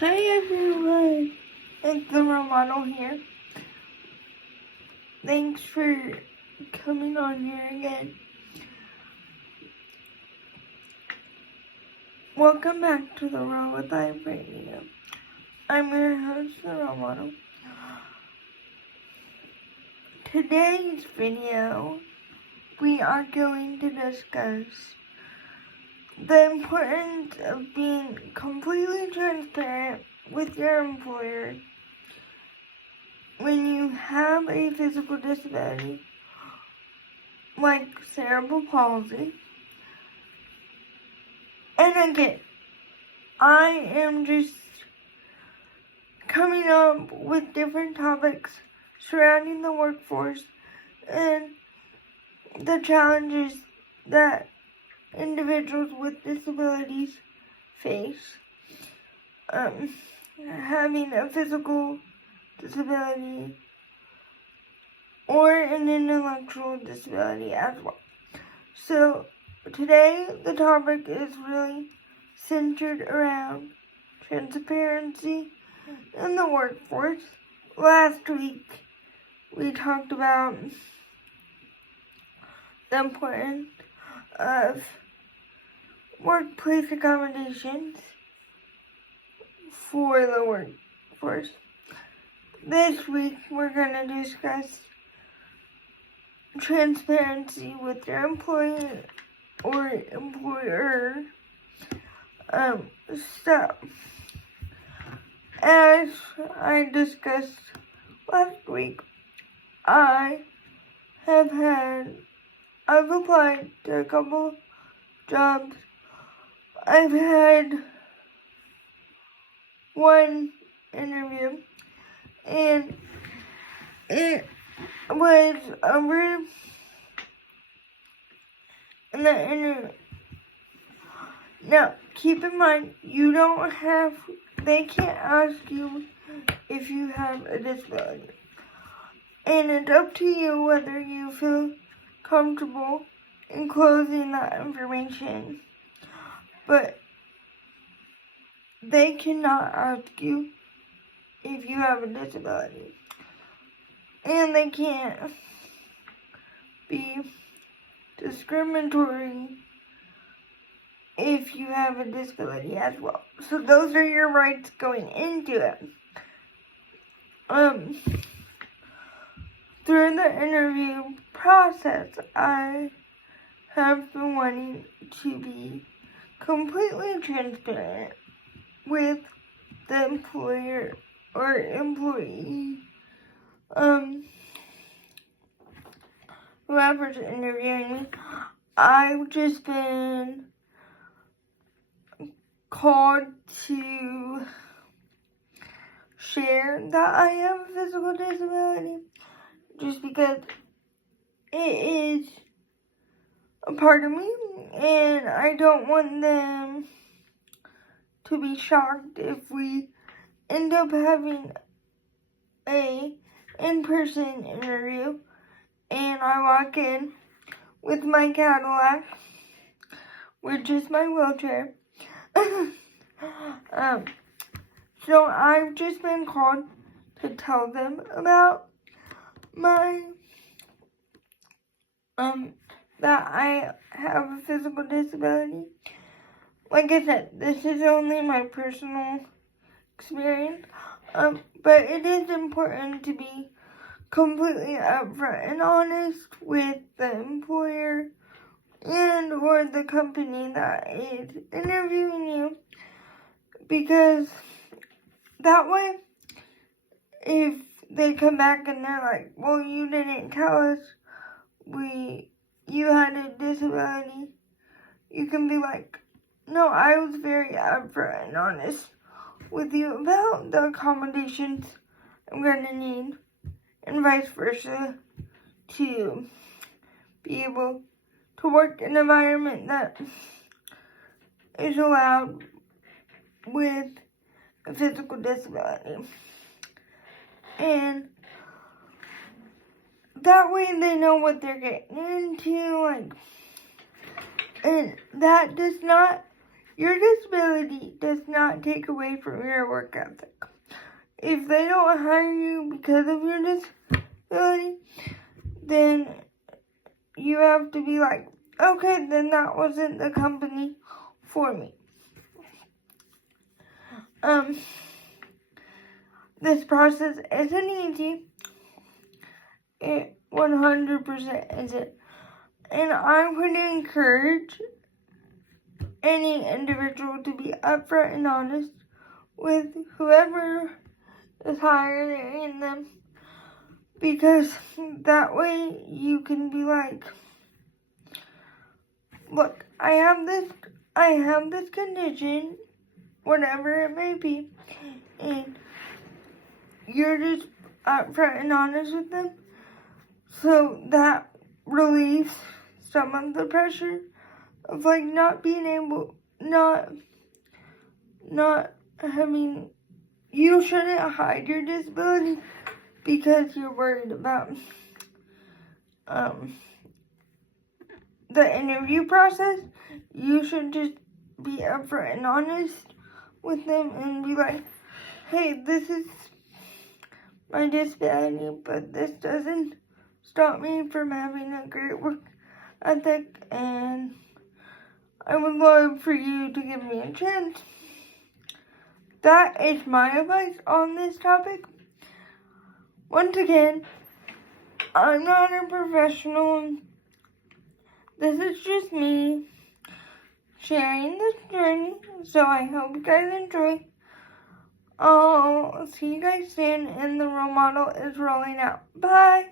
Hi everyone, it's the Romano here. Thanks for coming on here again. Welcome back to the Row with Life Radio. I'm your host, the Romano. Today's video, we are going to discuss the importance of being completely transparent with your employer when you have a physical disability like cerebral palsy. And again, I am just coming up with different topics surrounding the workforce and the challenges that individuals with disabilities face. Having a physical disability or an intellectual disability as well. So today the topic is really centered around transparency in the workforce. Last week we talked about the importance of workplace accommodations for the workforce. This week we're going to discuss transparency with your employee or employer. So, as I discussed last week, I've applied to a couple jobs. I've had one interview, and it was over in the interview. Now, keep in mind, they can't ask you if you have a disability. And it's up to you whether you feel comfortable enclosing that information. But they cannot ask you if you have a disability. And they can't be discriminatory if you have a disability as well. So those are your rights going into it. Through the interview process, I have been wanting to be completely transparent with the employer or employee, whoever's interviewing me. I've just been called to share that I have a physical disability just because it is a part of me, and I don't want them to be shocked if we end up having a in-person interview and I walk in with my Cadillac, which is my wheelchair. So I've just been called to tell them about my that I have a physical disability. Like I said, this is only my personal experience, but it is important to be completely upfront and honest with the employer and or the company that is interviewing you, because that way, if they come back and they're like, well, you didn't tell us you had a disability, you can be like, no, I was very upfront and honest with you about the accommodations I'm going to need, and vice versa, to be able to work in an environment that is allowed with a physical disability. And that way they know what they're getting into, and that does not your disability does not take away from your work ethic. If they don't hire you because of your disability, then you have to be like, okay, then that wasn't the company for me. This process isn't easy. It 100% isn't. And I would encourage any individual to be upfront and honest with whoever is hiring them, because that way you can be like, look, I have this condition, whatever it may be, and you're just upfront and honest with them, so that relieves some of the pressure of like not being able, not having. You shouldn't hide your disability because you're worried about the interview process. You should just be upfront and honest with them and be like, hey, this is my disability, but this doesn't stop me from having a great work ethic, and I would love for you to give me a chance. That is my advice on this topic. Once again, I'm not a professional. This is just me sharing this journey, so I hope you guys enjoy. I'll see you guys soon, and the role model is rolling out. Bye!